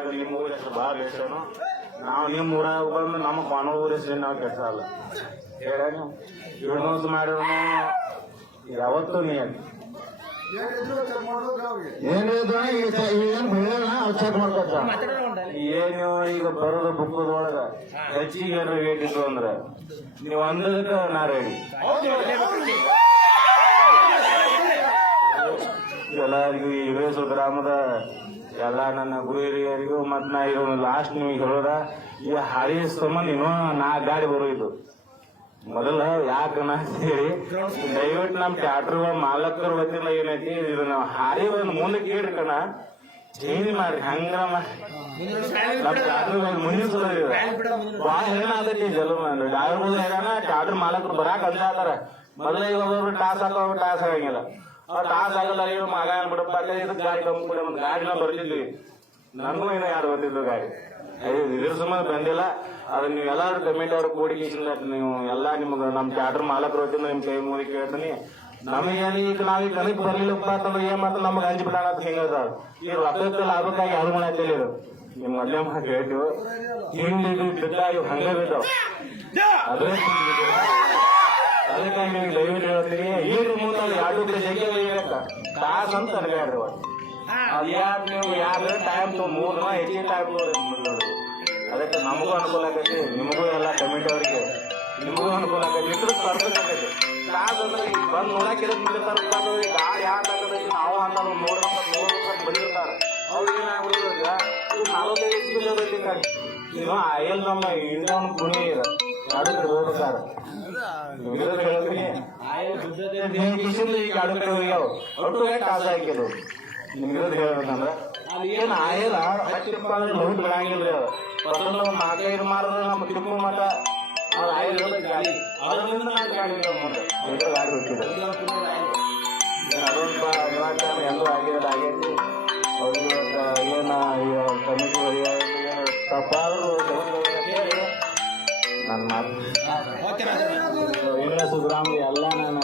ಊರಾಗ ನಿಮ್ಮ ಊರ ಹೆಸರು ಭಾಳ ಬೇಸನು ನಾವು ನಿಮ್ಮ ಊರಾಗ ಬಂದು ನಮ್ಮ ಕಾನೂರು ಊರ ಹೆಸರು ನಾವು ಕೆಲಸ ಅಲ್ಲ ಹೇಳ ನೀವು ಯೂಸ್ ಮಾಡಿದ್ರು ಯಾವತ್ತೂ ನೀ ಚೆಕ್ ಮಾಡ್ಕೊತ ಏನು ಈಗ ಬರೋದು ಬುಕ್ಕದೊಳಗ ಹೆಚ್ಚಿಗೆ ಏನಾರ ರೇಟ್ ಇತ್ತು ಅಂದ್ರೆ ನೀವು ಅಂದದಕ್ಕೆ ನಾ ರೆಡಿ ಎಲ್ಲರಿಗೂ ಈ ಹಿರೇಸು ಗ್ರಾಮದ ಎಲ್ಲ ನನ್ನ ಗುರು ಹಿರಿಯರಿಗೂ ಮತ್ ನಾ ಇದು ಲಾಸ್ಟ್ ನಿಮಗೆ ಹೇಳೋದ ಈ ಹಾಳಿ ಸಂಬಂಧ ಇನ್ನೂ 4 ಗಾಡಿ ಬರೋದು ಮೊದಲ ಯಾಕನ ಹೇಳಿ ದಯವಿಟ್ಟು ನಮ್ಮ ಥಿಯೇಟರ್ ಮಾಲಕರ ವತಿಯಿಂದ ಏನೈತಿ ಇದು ನಾವು ಹಾರಿ ಒಂದು ಮುಂದಕ್ಕೆ ಇಡ್ಕಣ ಚೇಂಜ್ ಮಾಡ್ರಿ ಹಂಗ ನಮ್ಮ ಥಿಯೇಟರ್ ಮುಂದಿನ ಸಲ ಭಾಳ ಏನಾಗೈತಿ ಜಲ ಡ್ರೈವರ್ ಹೇಗಾನ ಥಿಯೇಟರ್ ಮಾಲಕರು ಬರಾಕ್ ಅಂದಾರ ಮೊದಲ ಇವಾಗ ಟಾಸ್ ಹಾಕೋ ಟಾಸ್ ಆಗಂಗಿಲ್ಲ ಟಾಸ್ ಆಗಲ್ಲ ಇವ್ ಮಗ ಅನ್ಬಿಡಪ್ಪ ಇದು ಗಾಡಿ ಕಂಪ್ನಿ ಒಂದು ಗಾಡಿನ ಬರ್ತಿದ್ವಿ ನನಗೂ ಏನೋ ಯಾರು ಬರ್ತಿದ್ರು ಗಾಡಿ ಇದ್ರ ಸಂಬಂಧ ಬಂದಿಲ್ಲ ಅದನ್ನ ನೀವು ಎಲ್ಲಾರು ಕಮಿಟಿ ಅವ್ರ ಕೂಡಿಗೆ ನೀವು ಎಲ್ಲಾ ನಿಮ್ಗೆ ನಮ್ಮ ಥಿಯೇಟರ್ ಮಾಲಕರು ಹೊತ್ತಿಂದ ನಿಮ್ ಕೈ ಮುಗಿ ಕೇಳ್ತೀನಿ ನಮಗೇನು ಈಗ ನಾವೀಗ ಕನಕ್ ಬರ್ಲಿಲ್ಲಪ್ಪ ಅಂತಂದ್ರೆ ಏನ್ ಮಾತ್ರ ನಮ್ಗೆ ಅಂಜಿ ಬಿಡೋಣ ಅಂತ ಹಿಂಗದ ಈ ರೊಕ್ಕಕ್ಕೆ ಲಾಭಕ್ಕಾಗಿ ಯಾರು ಮಾಡತ್ತಿಲ್ಲ ಇದು ನಿಮ್ ಮೊದ್ಲೇ ಮಾತು ಹೇಳ್ತೀವಿ ಹಿಂಡಿ ಬಿದ್ದ ಇವ್ ಹಂಗ ಬಿದ್ದಾವ ಅದಕ್ಕಾಗಿ ನೀವು ದಯವಿಟ್ಟು ಹೇಳ್ತೀನಿ ಈಗ ಮುಂದೆ 2 ಜಗ್ಗೆ ಒಯ್ಯಬೇಕ ತಾಸ್ ಅಂತ ಅನ್ಗಾಡ್ರಿ ಅದ್ ಯಾರು ನೀವು ಯಾರು ಟೈಮ್ 3 ಹೆಚ್ಚಿನ ಟೈಮ್ ನೋಡಿ ಅದಕ್ಕೆ ನಮಗೂ ಅನುಕೂಲ ಆಗೈತಿ ನಿಮಗೂ ಎಲ್ಲ ಕಮಿಟಿ ಅವ್ರಿಗೆ ನಿಮಗೂ ಅನುಕೂಲ ಆಗೈತಿ ಇದ್ರ ಪರ್ಫೆಕ್ಟ್ ಆಗೈತಿ ಕ್ಲಾಸ್ ಅಂದ್ರೆ ಈಗ ಬಂದು ನೋಡಕ್ ಗಾಡಿ ಯಾಕಾಗತೈತಿ ನಾವು ಅಂತ ನೋಡ್ಬೇಕು ಬಂದಿರ್ತಾರೆ ಅವ್ರಿಗೆ ಏನಾಗ್ಬಿಡುದ 45 ಗಾಡಿ ಇನ್ನು ಆಯಲ್ ನಮ್ಮ ಇಂಡಿಯನ್ ಪುಣೆ ಇದೆ ಅದಕ್ಕೆ ಹೋಗ್ಬೇಕಾರ ಹೇಳ್ತೀನಿ ಈಗ ಅಡು ಕಡೆ ಹೋಗ್ಯಾವ ಒಟ್ಟು ಟಾಸ್ ಹಾಕಿದ್ರು ನಿಮ್ಗಿರೋದು ಹೇಳ್ಬೇಕಂದ್ರ ಅದು ಏನ್ ಆಯಲ್ಲ ಹಚ್ಚಿರಪ್ಪ ಅಂದ್ರೆ ಲೌಟ್ ಬಿಡಂಗಿಲ್ರಿ ಅದು ಮೊದಲು ನಾವು 4-5 ಮಾರಿದ್ರೆ ನಮ್ಮ ತಿರುಪು ಮಠ ಅದು ಆಯಲ್ ಗಾಡಿ ಅದರಿಂದ ನಾನು ಗಾಡಿ ಗಾಡಿ ಬಿಟ್ಟಿದ್ದೆ ಅದೊಂದು ನಿವಾಸನ ಎಲ್ಲೂ ಆಗಿರೋದು ಆಗೈತಿ ಅವ್ರಿಗೆ ಏನ ಕಮಿಟಿ ತಪ್ಪಾದ್ರು ನನ್ನ ಮಾತು ಸುಗ್ರಾಮ ಎಲ್ಲ ನಾನು